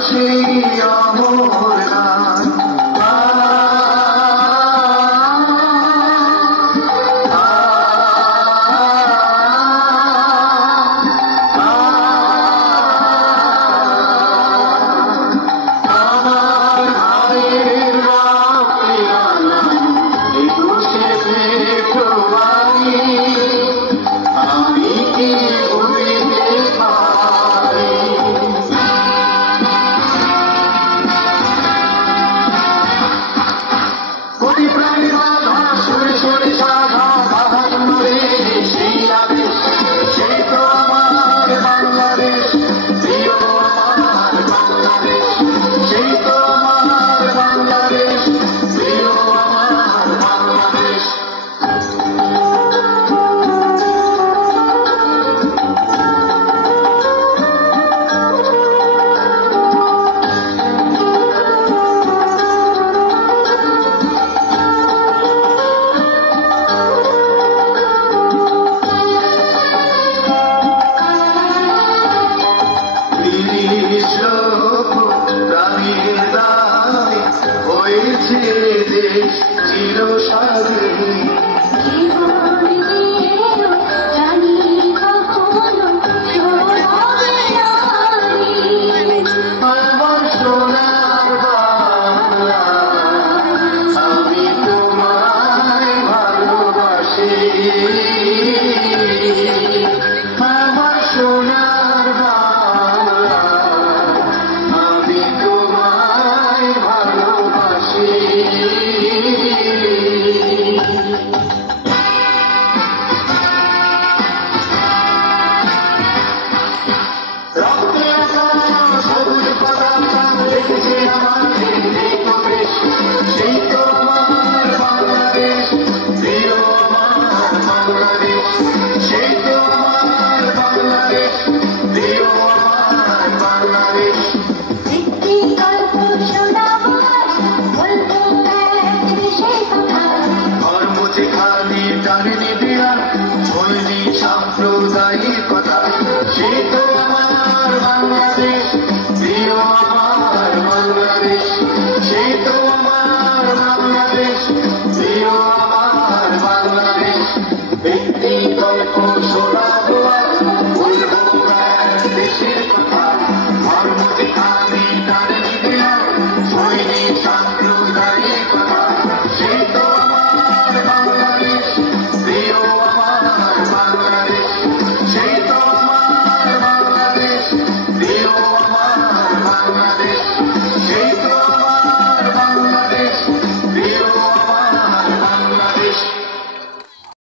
সেই অমর গান আমার ভাইয়ের রক্তে একুশে ফেব্রুয়ারি আমি কি ভুলিতে পারি কোটি প্রাণীর বাধা সুরে সুরে সাধা বাহান্নরে সেই আদেশ সেই তো আমার বাংলাদেশ প্রিয় আমার বাংলাদেশ সেই তো আমার বাংলাদেশ প্রিয় আমার বাংলাদেশ প্রাণীর দায় হয়েছে দেশ চির স্বাধীন আমার সোনার বাংলা আমি তোমায় ভালোবাসি আমার সোনার বাংলা আমি তোমায় ভালোবাসি রক্তে সবুজ পতাকা রেখেছে আমার দেশ সেই তো আমার বাংলাদেশ প্রিয় আমার বাংলাদেশ সেই তো আমার বাংলাদেশ প্রিয় আমার বাংলাদেশ একটি গল্প শোনাবো বলবো এক দেশের কথা ধর্ম যেখানে টানেনি বিরাট বলনি সাম্প্রদায়িকতা সেই তো আমার বাংলাদেশ প্রিয় আমার বাংলাদেশ সেই তো আমার বাংলাদেশ প্রিয় আমার বাংলাদেশ একটি গল্প শোনা